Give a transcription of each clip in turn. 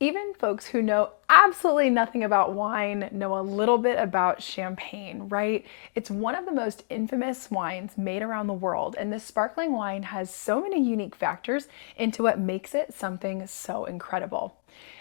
Even folks who know absolutely nothing about wine know a little bit about champagne, right? It's one of the most infamous wines made around the world, and this sparkling wine has so many unique factors into what makes it something so incredible.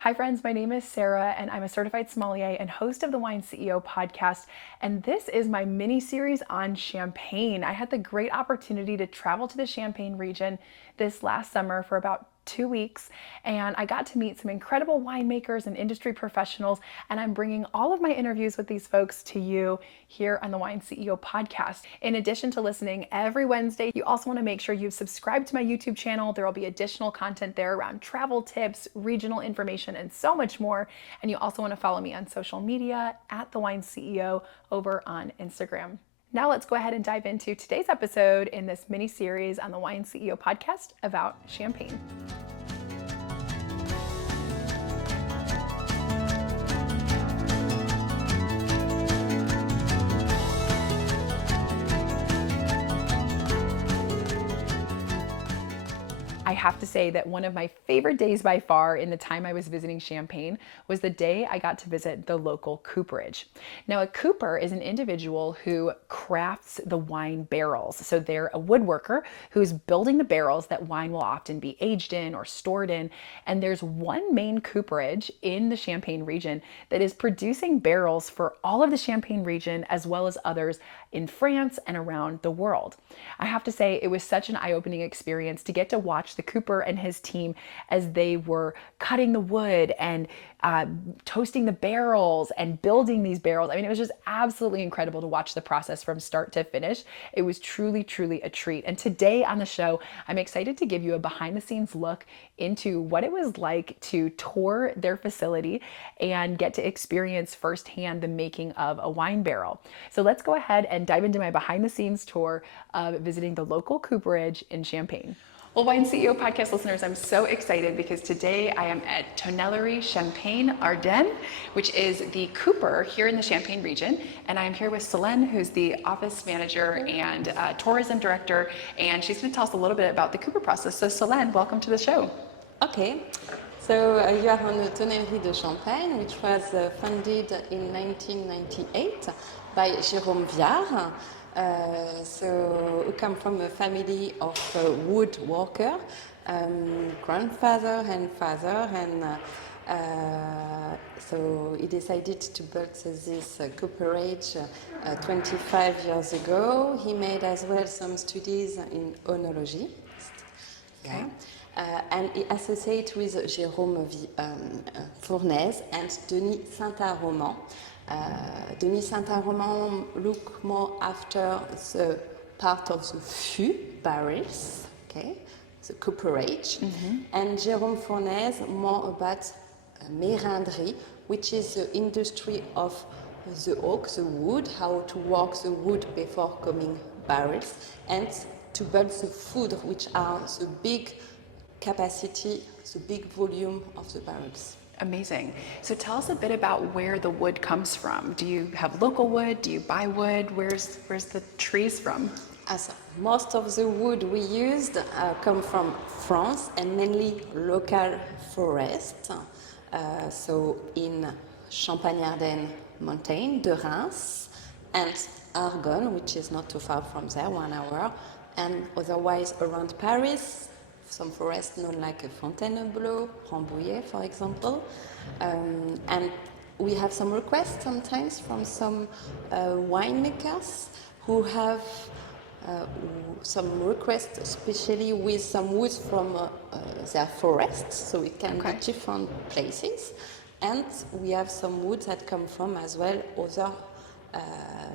Hi, friends. My name is Sarah, and I'm a certified sommelier and host of the Wine CEO podcast. And this is my mini series on champagne. I had the great opportunity to travel to the Champagne region this last summer for about 2 weeks, and I got to meet some incredible winemakers and industry professionals. And I'm bringing all of my interviews with these folks to you here on the Wine CEO podcast. In addition to listening every Wednesday, you also want to make sure you've subscribed to my YouTube channel. There will be additional content there around travel tips, regional information, and so much more. And you also want to follow me on social media at the Wine CEO over on Instagram. Now let's go ahead and dive into today's episode in this mini series on the Wine CEO podcast about champagne. I have to say that one of my favorite days by far in the time I was visiting Champagne was the day I got to visit the local cooperage. Now, a cooper is an individual who crafts the wine barrels. So they're a woodworker who's building the barrels that wine will often be aged in or stored in. And there's one main cooperage in the Champagne region that is producing barrels for all of the Champagne region as well as others in France and around the world. I have to say, it was such an eye-opening experience to get to watch the cooper and his team as they were cutting the wood and toasting the barrels and building these barrels. I mean, it was just absolutely incredible to watch the process from start to finish. It was truly, truly a treat. And today on the show, I'm excited to give you a behind the scenes look into what it was like to tour their facility and get to experience firsthand the making of a wine barrel. So let's go ahead and dive into my behind the scenes tour of visiting the local cooperage in Champagne. Well, Wine CEO podcast listeners, I'm so excited because today I am at Tonnellerie Champagne Ardennes, which is the cooper here in the Champagne region. And I'm here with Selene, who's the office manager and tourism director. And she's going to tell us a little bit about the cooper process. So Selene, welcome to the show. Okay, so you are on the Tonnellerie de Champagne, which was founded in 1998 by Jérôme Viard. Who come from a family of woodworker, grandfather and father, and so he decided to build this cooperage 25 years ago. He made as well some studies in oenology. Okay. And he associated with Jérôme Fournaise and Denis Saint-Aroman. Denis Saint-Aroman look more after the part of the fût barrels, okay, the cooperage, and Jérôme Fournaise more about merinderie, which is the industry of the oak, the wood, how to work the wood before coming barrels, and to build the food, which are the big capacity, the big volume of the barrels. Amazing. So tell us a bit about where the wood comes from. Do you have local wood? Do you buy wood? Where's the trees from? As most of the wood we used come from France and mainly local forest. So in Champagne-Ardenne mountain, de Reims, and Argonne, which is not too far from there, 1 hour, and otherwise around Paris, some forests known like Fontainebleau, Rambouillet, for example. And we have some requests sometimes from some winemakers who have some requests, especially with some woods from their forests, so it can be different places. And we have some woods that come from as well other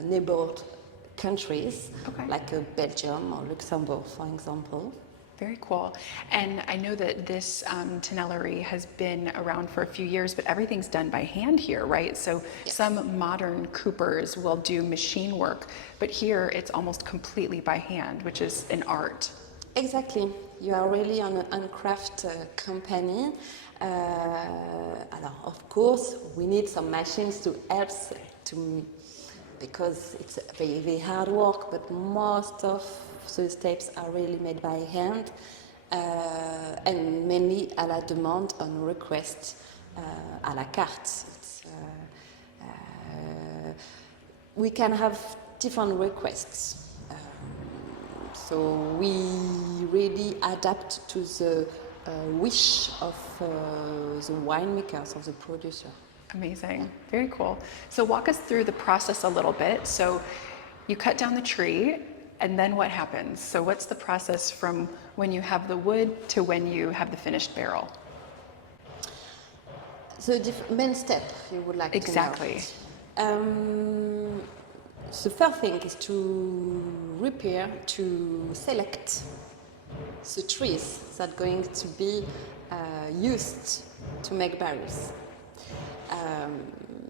neighbored countries, like Belgium or Luxembourg, for example. Very cool. And I know that this Tonnellerie has been around for a few years, but everything's done by hand here, right? So some modern coopers will do machine work, but here it's almost completely by hand, which is an art. Exactly. You are really on a handcraft company. Of course, we need some machines to help because it's very, very hard work, but most of those tapes are really made by hand and mainly à la demande, on request à la carte. We can have different requests. So we really adapt to the wish of the winemakers, of the producer. Amazing. Very cool. So walk us through the process a little bit. So you cut down the tree, and then what happens? So what's the process from when you have the wood to when you have the finished barrel? The main step you would like Exactly. to know. The first thing is to select the trees that are going to be used to make barrels.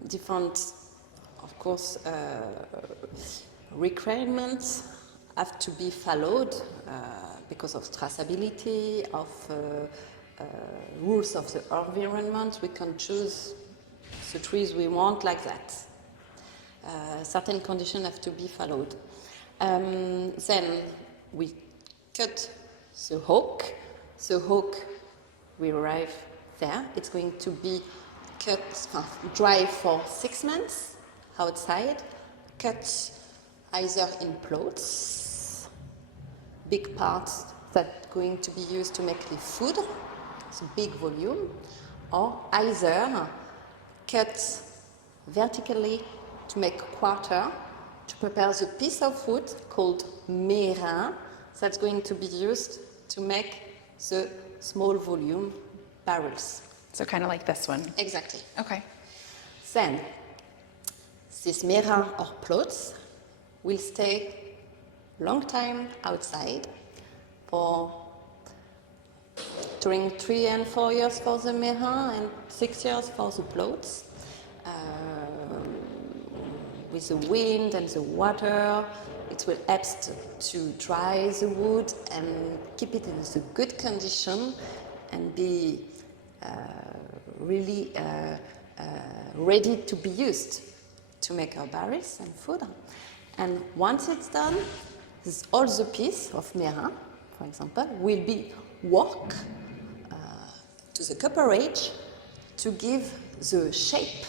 Different, of course, requirements have to be followed because of traceability, of rules of the environment. We can choose the trees we want like that. Certain conditions have to be followed. Then we cut the oak. The oak will arrive there. It's going to be cut, dry for 6 months outside, cut either in plots, big parts that are going to be used to make the food, so big volume, or either cut vertically to make quarter, to prepare the piece of wood called mérin that's going to be used to make the small volume barrels. So kind of like this one. Exactly. Okay. Then, this mérin or plots will stay long time outside for during 3 and 4 years for the mérin and 6 years for the plots. With the wind and the water, it will help to dry the wood and keep it in a good condition and be really ready to be used to make our barrels and food. And once it's done, all the piece of mérin, for example, will be worked to the cooperage to give the shape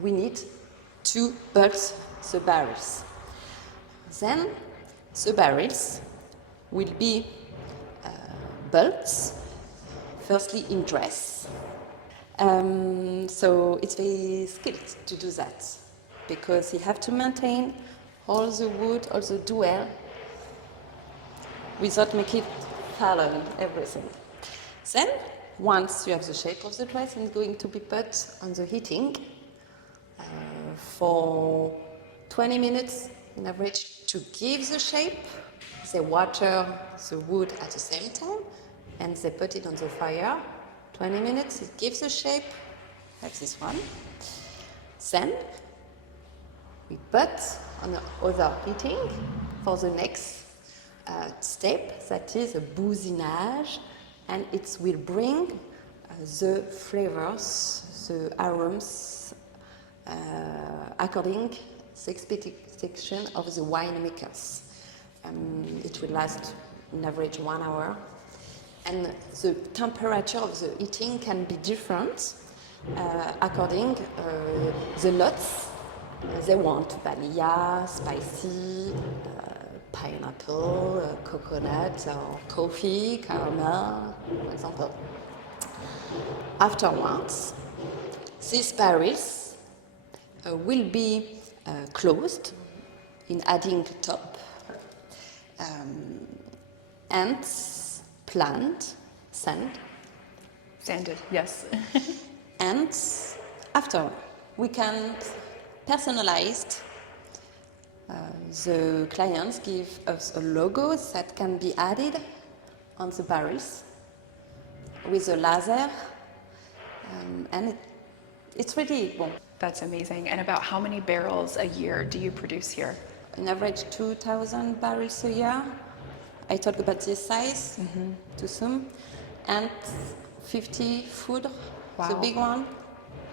we need to build the barrels. Then the barrels will be built firstly in dress. So it's very skilled to do that because you have to maintain all the wood, all the dwell without making it fallen, everything. Then, once you have the shape of the dress, it's going to be put on the heating for 20 minutes on average to give the shape. They water the wood at the same time and they put it on the fire. 20 minutes, it gives the shape, like this one. Then we put on the other heating for the next step, that is a bousinage, and it will bring the flavors, the aromas, according to the expectation of the winemakers. It will last on average 1 hour, and the temperature of the heating can be different according the nuts they want: vanilla, spicy, pineapple, coconut, or coffee, caramel, for example. Afterwards, these barrels will be closed in adding the top and sanded, yes. and after we can personalize. The clients give us a logo that can be added on the barrels with a laser, and it's really bon. That's amazing. And about how many barrels a year do you produce here? On average, 2,000 barrels a year. I talk about this size to some, and 50 food, Wow. the big one.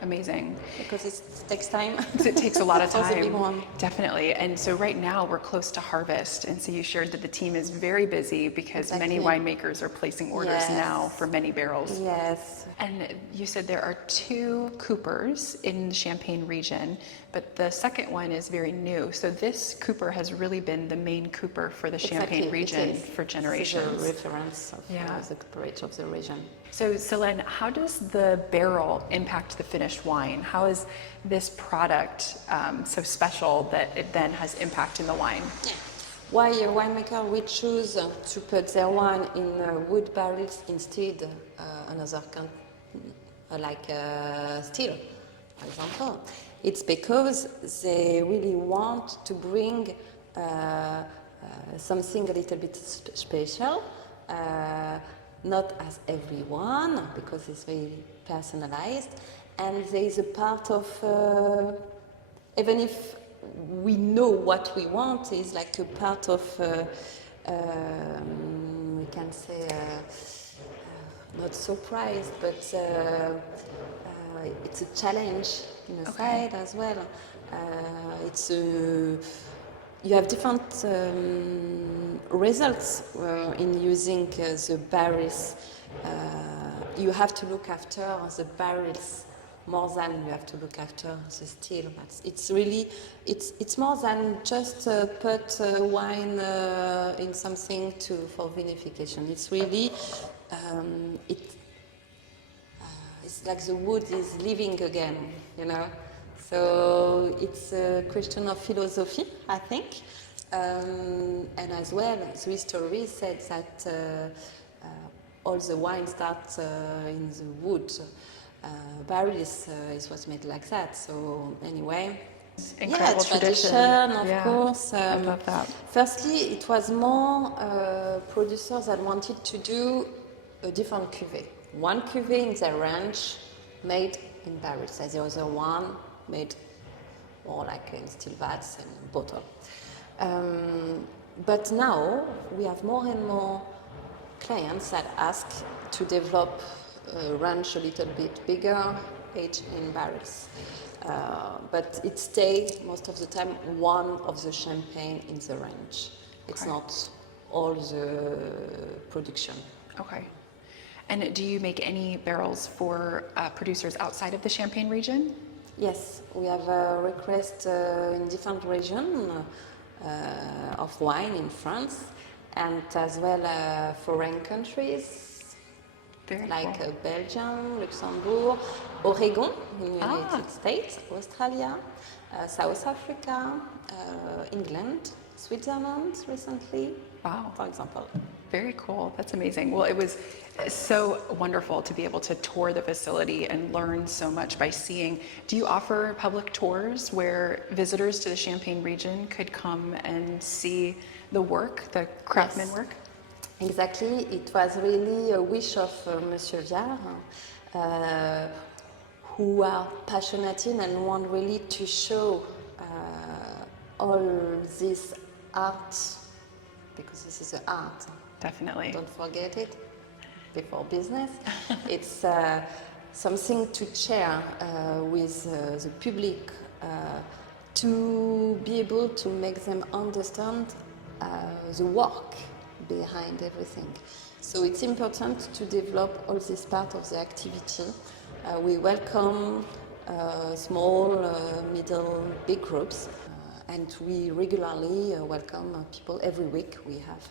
Amazing. because it takes time. It takes a lot of For the big time, one. definitely. And so right now we're close to harvest. And so you shared that the team is very busy because many Exactly. winemakers are placing orders now for Yes. many barrels. Yes. And you said there are two coopers in the Champagne region, but the second one is very new. So this cooper has really been the main cooper for the Exactly. Champagne It region is. for This is a generations. reference of Yeah. the cooperage of the region. So, Selene, how does the barrel impact the finished wine? How is this product so special that it then has impact in the wine? Why a winemaker will choose to put their wine in wood barrels instead another like steel, for example? It's because they really want to bring something a little bit special, not as everyone, because it's very personalized, and there is a part of even if we know what we want, is like a part of we can say not surprised, but it's a challenge in a side as well. It's a you have different results in using the barrels. You have to look after the barrels more than you have to look after the steel. But it's really, it's more than just put wine in something for vinification. It's really, it's like the wood is living again, you know. So it's a question of philosophy, I think. And as well, the history said that all the wine starts in the wood. Barrels, it was made like that. So anyway, Incredible tradition, of Yeah, course. I love that. Firstly, it was more producers that wanted to do a different cuvée. One cuvée in their range made in barrels, and the other one made more like in steel vats and bottle. But now we have more and more clients that ask to develop a range a little bit bigger, aged in barrels. But it stays most of the time one of the champagne in the range. It's Okay. not all the production. Okay. And do you make any barrels for producers outside of the Champagne region? Yes, we have a request in different regions of wine in France and as well foreign countries Very like cool. Belgium, Luxembourg, Oregon in the United States, Australia, South Africa, England, Switzerland recently, Wow. for example. Very cool. That's amazing. Well, it was so wonderful to be able to tour the facility and learn so much by seeing. Do you offer public tours where visitors to the Champagne region could come and see the work, the craftsman Yes. work? Exactly, it was really a wish of Monsieur Viard, who are passionate in and want really to show all this art, because this is an art. Definitely. Don't forget it before business. It's something to share with the public to be able to make them understand the work behind everything. So it's important to develop all this part of the activity. We welcome small, middle, big groups, and we regularly welcome people every week. We have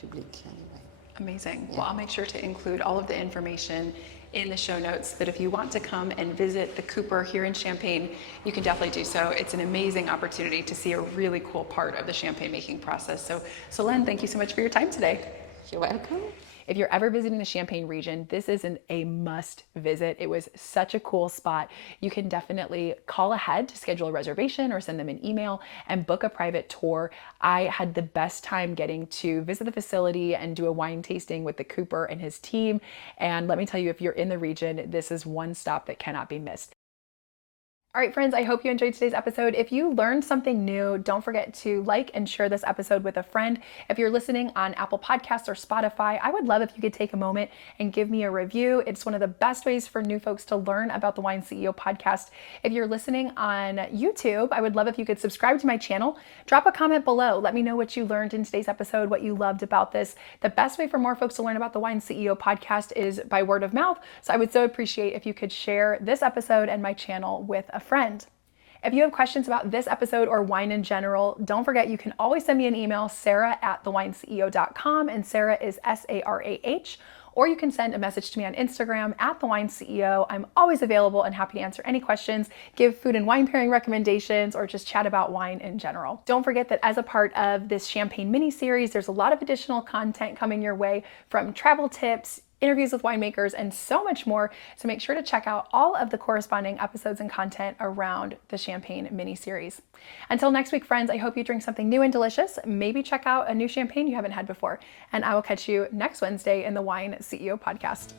public anyway. Amazing. Yeah. Well, I'll make sure to include all of the information in the show notes that if you want to come and visit the Cooper here in Champagne, you can definitely do so. It's an amazing opportunity to see a really cool part of the champagne making process. So, Solène, thank you so much for your time today. You're welcome. If you're ever visiting the Champagne region, this is a must visit. It was such a cool spot. You can definitely call ahead to schedule a reservation or send them an email and book a private tour. I had the best time getting to visit the facility and do a wine tasting with the Cooper and his team. And let me tell you, if you're in the region, this is one stop that cannot be missed. All right, friends, I hope you enjoyed today's episode. If you learned something new, don't forget to like and share this episode with a friend. If you're listening on Apple Podcasts or Spotify, I would love if you could take a moment and give me a review. It's one of the best ways for new folks to learn about the Wine CEO podcast. If you're listening on YouTube, I would love if you could subscribe to my channel. Drop a comment below. Let me know what you learned in today's episode, what you loved about this. The best way for more folks to learn about the Wine CEO podcast is by word of mouth. So I would so appreciate if you could share this episode and my channel with a friend. If you have questions about this episode or wine in general, don't forget you can always send me an email, sarah@thewineCEO.com, and Sarah is SARAH, or you can send a message to me on Instagram @thewineCEO. I'm always available and happy to answer any questions, give food and wine pairing recommendations, or just chat about wine in general. Don't forget that as a part of this Champagne mini series, there's a lot of additional content coming your way, from travel tips, interviews with winemakers, and so much more. So make sure to check out all of the corresponding episodes and content around the Champagne mini series. Until next week, friends, I hope you drink something new and delicious. Maybe check out a new champagne you haven't had before. And I will catch you next Wednesday in the Wine CEO podcast.